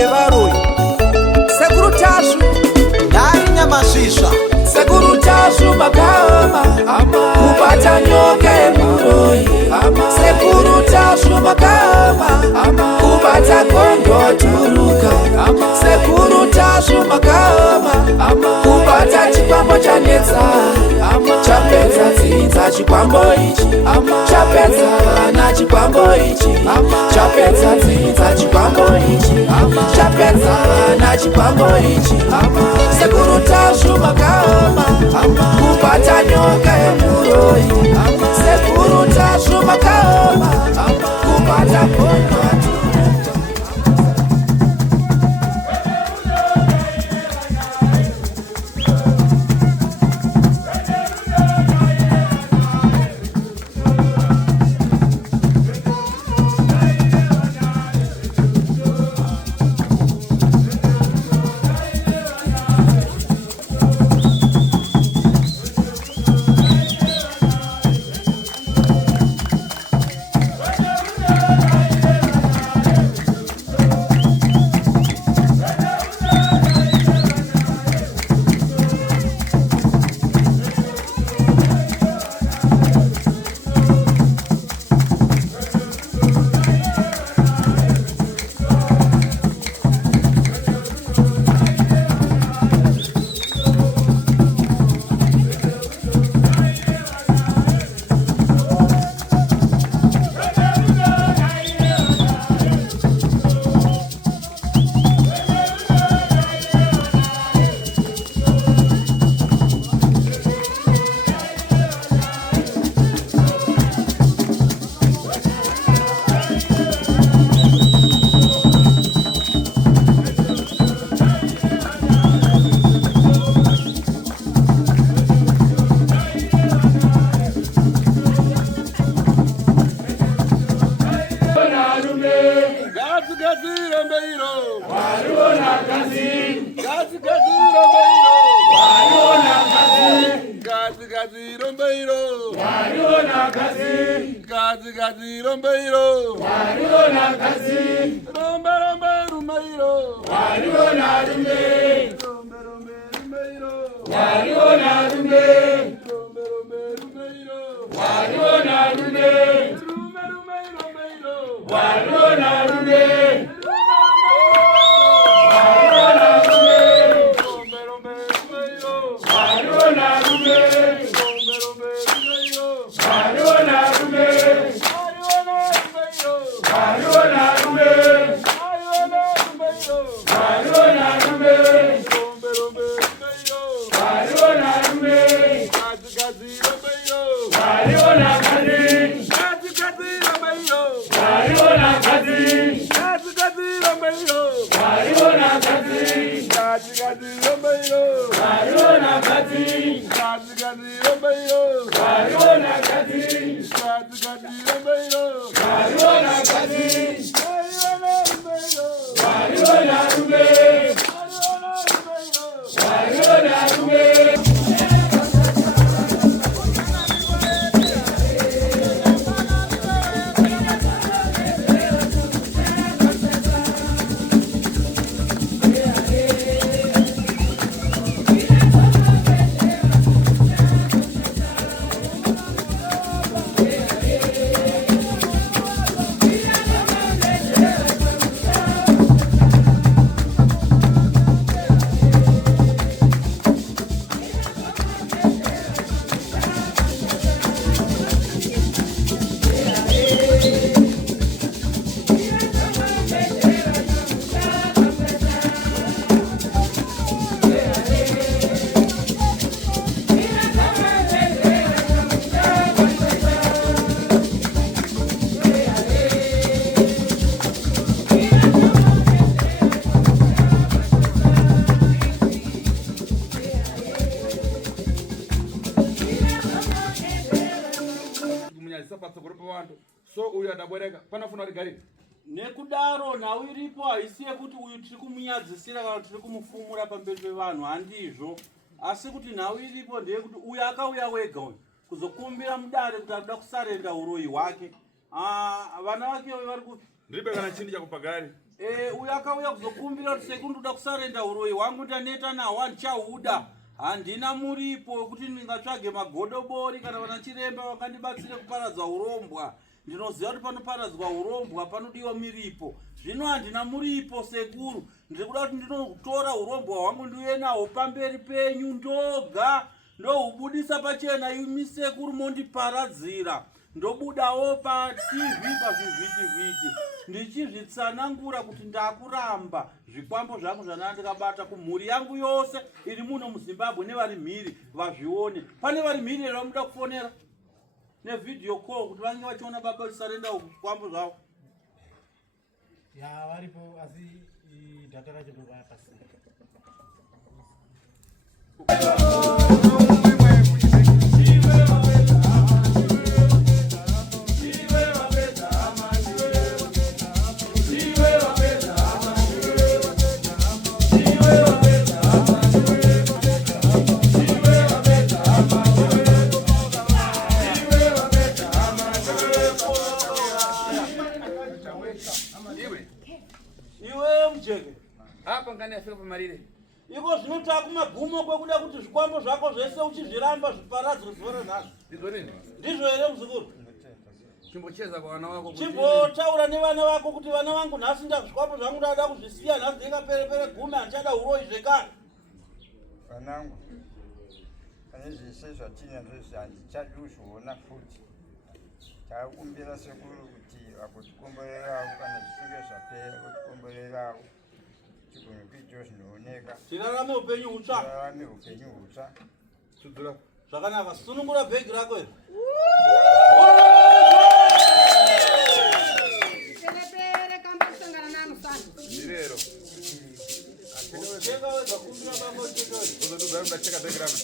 pevaroi sekuru tashu Dari Nyamashisha sekuru tashu makama kupata nyoka emuroi sekuru tashu makama kupata kondo turuka sekuru tashu makama kupata chikwambo chanetsa chapedza dzidza chikwambo ichi chapedza vana chikwambo ichi chapedza dzidza chikwambo ichi chapedza vana chikwambo ichi sekuru tashu makama kupata nyoka emuroi sekuru tashu makama kupata kondo so uyu adabwereka panafuna rigarika nekudaro nhau iripo haisi yekuti uyu tiri kumunyadzisira kana tiri kumufumura pamberi pevanhu handizvo asi kuti nhau iripo ndeyekuti uyu akauya wega uyu kuzokumbira mudare kuti anoda kusarenda uroyi hwake Vana vake vari kupi? Ndiribe kana chindi chakupa gari. Uyu akauya kuzokumbira kuti sekuru ndoda kusarenda uroi hwangu ndaneta nahwo handichahuda. Handina muripo kuti ndingatsvage magodobori kana vana chiremba vakandibatsire kuparadza urombwa. Ndinoziva kuti panoparadzwa urombwa panodiwa miripo. Zvino handina muripo sekuru. Ndiri kuda kuti ndinotora urombwa hwangu ndiuye nahwo pamberi penyu ndoga. Ndohubudisa pachena imi sekuru mondiparadzira. Ndobudawo paTV pazvivhiti-vhiti ndichizvitsanangura kuti ndakuramba zvikwambo zvangu zvandakabata kumhuri yangu yose iri muno muZimbabwe nevari mhiri vazvione. Pane vari mhiri here vanoda kufonera nevidhiyo call kuti vange vachiona baba usarenda zvikwambo zvavo? Ya varipo asi data racho ndovaya pasina. Iwe mjeke. Hapa ngani afika pamarire. Iko zvinota kumagumo kwekuda kuti zvikwambo zvako zvese uchizviramba zviparadzwe zuva ranhasi. Ndizvo nini? Ndizvo here muzukuru? Chimbocheza kwa vana vako. Chimbotaura nevana vako kuti vana vangu nhasi zvikwambo zvangu ndada kuzvisiya nhasi ndingaperepere gumi handichada uroi zvekare. Vanangu, pane zvese zvatinazvo handichadi kuzviona futi. Takumbira sekuru kuti vagotikomborerawo kana zvisinge zvapera votikomborerawo tigone kuitawo zvinooneka. Tirarame upenyu hutsva. Tirarame upenyu hutsva. Sudzura. Zvakanaka, sunungura bhegi rako here. Ndirero. Cheka wega kumbira bako cheka wega. Uzotugara mudacheka bhegi rako.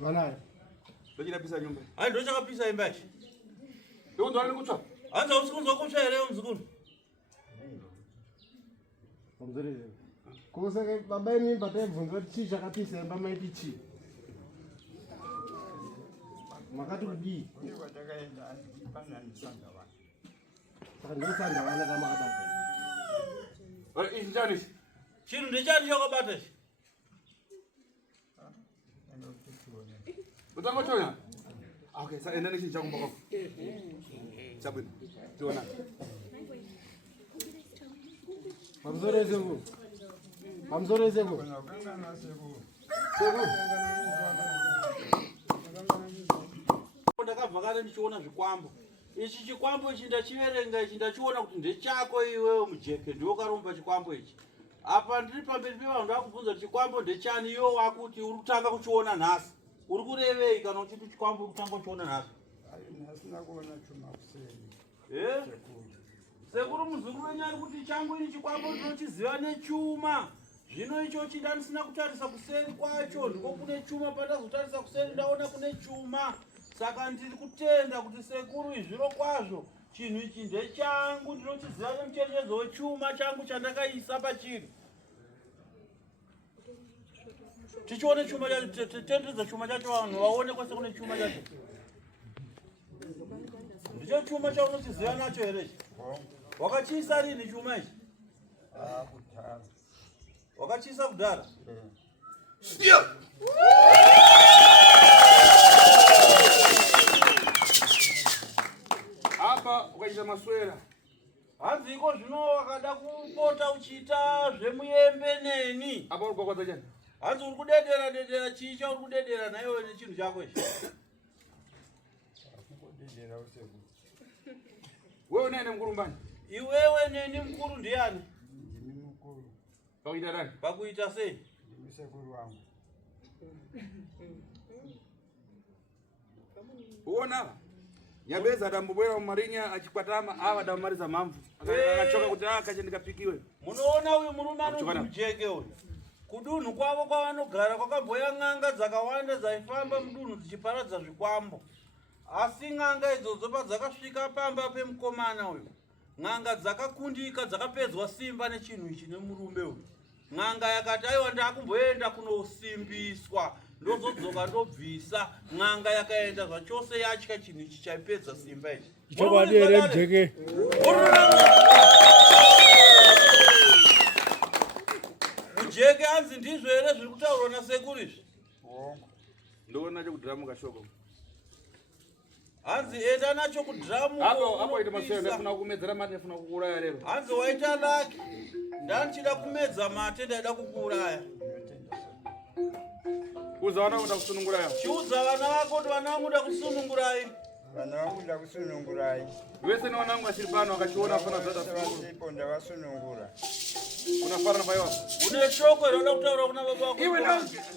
Wanayo. Ndochida pisa nyumba. Hayi ndo chakapisa imba ichi. Iwo ndo ali kutsva. Hanza usikunzwa kutsva here muzukuru. Mzureze. Kuseke babeni batebvunza kuti chii chakapisa imba maiti chii. Makati kudii. Ndiko takaenda pana nisanga vana. Saka ndosanga vana kamakabata. Ichi njani ichi? Chinhu ndechani chakabata ichi? Utangotonya? Okay, sa enda nichi chakumba kwako. Chabwino. Tiona. Pamzoreze ku. Pamzoreze ku. Kuna kangana seku. Ndakavhakana ndichiona zvikwambo. Ichi chikwambo ichi ndachiverenga ichi ndachiona kuti ndechako iwewe mujeke ndiwe karomba chikwambo ichi. Apa ndiri pamberi pevanhu ndakubvunza kuti chikwambo ndechani iwe wakuti uri kutanga kuchiona nhasi. Uri kurevei kana uchiti chikwambo uri kutanga kuchiona nhasi? Hasina kuona chuma kuseni. Sekuru muzukuru wenyu ari kuti changu ini chikwambo ndinochiziva nechuma. Zvino icho chinda ndisina kutarisa kuseri kwacho ndiko kune chuma pandazotarisa kuseri ndaona kune chuma. Saka ndiri kutenda kuti sekuru izviro kwazvo chinhu ichi ndechangu ndinochiziva nemucherechedzo wechuma changu chandakaisa pachiri. Tichione chuma chacho, tendedza chuma chacho vanhu vaone kwese kune chuma chacho. Ndicho chuma chaunochiziva nacho here ichi? Wakachiisa rini chuma ichi? Kudhara. Wakachiisa kudhara? Apa ukaita maswera. Hanzi iko zvino wakada kupota uchiita zvemuyembe neni. Apa uri kwakwadza chani? Hanzi uri kudedera chii chauri kudedera naiwe nechinhu chako ichi? Kudedera useku. Wewe nani mkurumbani? Iwewe neni mkuru ndiani? Ndimi mukuru. Pakuita nani? Pakuita sei? Ndimi sekuru wangu. Uona? Nyabeza adambobwera mumarinya achikwatama ava damariza mamvu. Akachoka kuti akache ndikapikiwe. Munoona uyu murume anonzi mujeke uyu. Kudunhu kwavo kwavanogara kwakamboya n'anga dzakawanda dzaifamba mudunhu dzichiparadza zvikwambo. Asi n'anga idzodzo padzakasvika pamba pemukomana uyu, n'anga dzakakundika dzakapedzwa simba nechinhu ichi nemurume uyu. N'anga yakati aiwa ndakumboenda kunosimbiswa ndozodzoka ndobvisa. N'anga yakaenda zvachose yatya chinhu ichi chaipedza simba ichi. Chokwadi here mujeke. Mujeke hanzi ndizvo here zviri kutaurwa nasekuru izvi? Ndoona chekudhiramu kashoko. Hanzi enda nacho kudhiramu. Hapo ita maswera ndafuna kumedzera mate ndafuna kukuraya lero. Hanzi waita laki. Ndanchida kumedza mate ndaida kukuraya. Uza wana kuda kusunungurai. Chiudza vana vako kuti vana vangu da kusunungurai. Vana vangu ndakusunungurai. Wese ni wanangu asiri pano akachiona fana zada Sipo ndavasunungura. Unafara payo. Une shoko inoda kutaura kuna baba wako. Iwe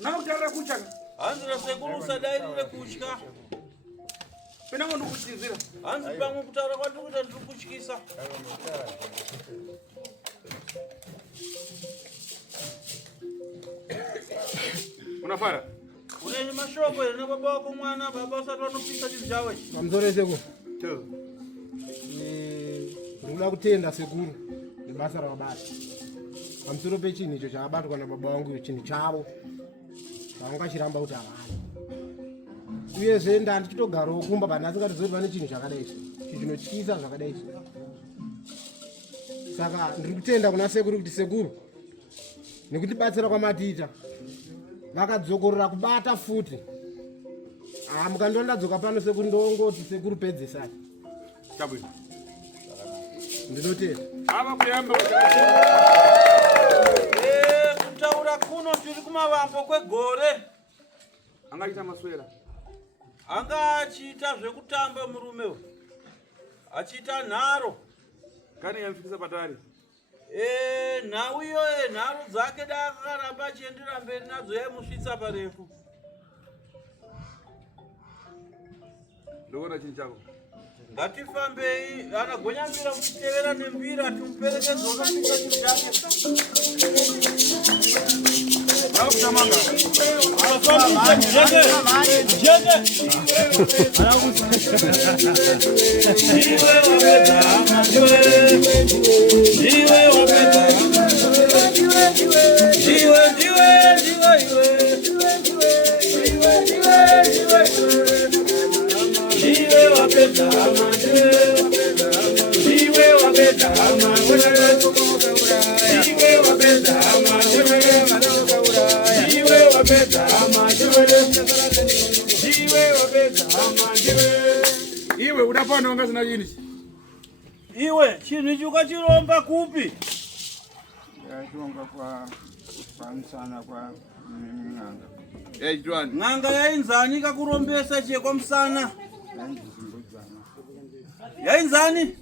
na utara kuchaka. Hanzi na sekuru usadairire kutya. Pena ngo ndikuchizira. Hanzi pamwe kutaura kwati kuti ndiri kutyisa. Unafara? Une mashoko ine baba wako mwana baba usati vanopisa chinhu chavo ichi. Pamsoro sekuru. Tell. Ndikuda kutenda sekuru nebasa rabata. Pamsoro pechinhu icho chakabatwa nababa vangu chinhu chavo. Vangachiramba kuti havana. Uyezve ndandichitogarawo kumba bani asingatizivi pane chinhu chakadai ichi. Chinhu chinotyisa zvakadai ichi. Saka ndiri kutenda kuna sekuru kuti sekuru nekutibatsira kwamatiita vakadzokorora kubata futi. Mukandonda ndadzoka pano sekuru ndongoti sekuru pedzesai. Chabwino. Ndinotenda. Ava kuyamba Kutaura kuno tiri kumavambo kwegore. angaita maswera. Anga achiita zvekutamba murume uyu. Achiita nharo. Kani yamfikisa patari. Nhau iyo nharo dzake da akaramba achiendera mberi nadzo yaimusvitsa parefu. Ndoona chinhu chako. Ngatifambei, anagonyambira kutitevera nembira timuperekedze unopisa chinhu chake. Vakutamanga. Iwe udapana wanga zina yini? Iwe chinhu ichi ukachiromba kupi? Yatonga kwa pamusana kwa mnganga. Jwani. Ng'anga yainzani kakurombesa chekwa musana? Yanjizimbudzana. Yainzani?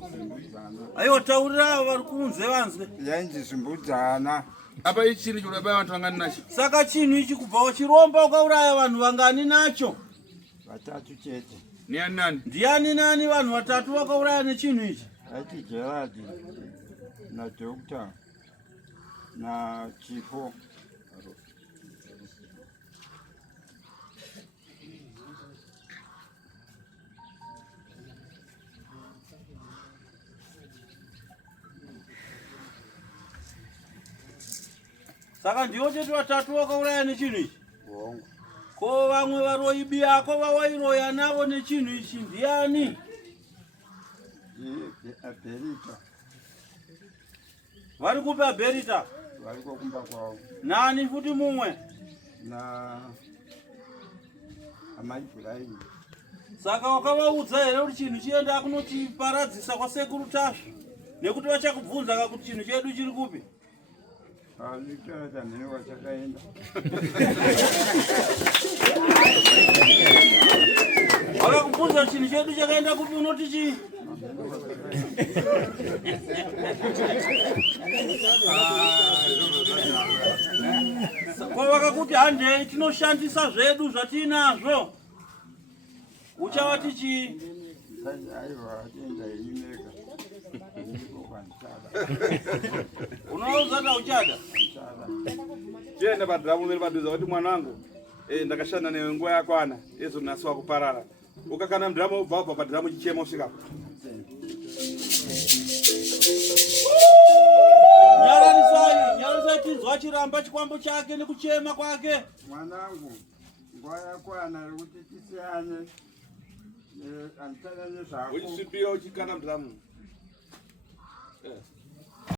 Aiwa taurira vari kunze vanzwe. Yanjizimbudzana. Apa ichi chinhu chodabaya vantu vangani nacho. Saka chinhu ichi kubva wachiromba ukauraya vanhu vangani nacho? Vatatu chete. Ni ani nani? Ndiani nani vanhu vatatu vakauraya nechinhu ichi? Aiti Gerard na Doctor na Chipo. Saka ndiwo chete vatatu vakauraya nechinhu ichi? Wongo. Ko vamwe varoibi yako vawairoya navo nechinhu ichi ndiani? Aberita. Vari kupa Berita? Variko kumba kwao. Nani futi mumwe? Na Amaiburahimu. Saka wakavaudza here kuti chinhu chienda kunotiparadzisa kwasekuru tasvo nekuti vachakubvunza kakuti chinhu chedu chiri kupi? Nitaura tamhene wachakaenda. Vakakubvunza chinhu chedu chakaenda kupi unoti chii? Ko vakakuti handei tinoshandisa zvedu zvatinazvo. Uchavati chii? Aiwa atenda inyeka. Unouzata uchada? Tienda padhamu mberi padhuza kuti mwanangu ndakashanda newe nguva yakwana yezo nasiwa kuparara. Ukakana mudhamu ubva padhamu chichema usvikapo. Nyararisai tinzwa chiramba chikwambo chake nekuchema kwake. Mwanangu, nguva yakwana yekuti tisiyane. Anditana nezvako. Uchisvipira uchikana mudhamu.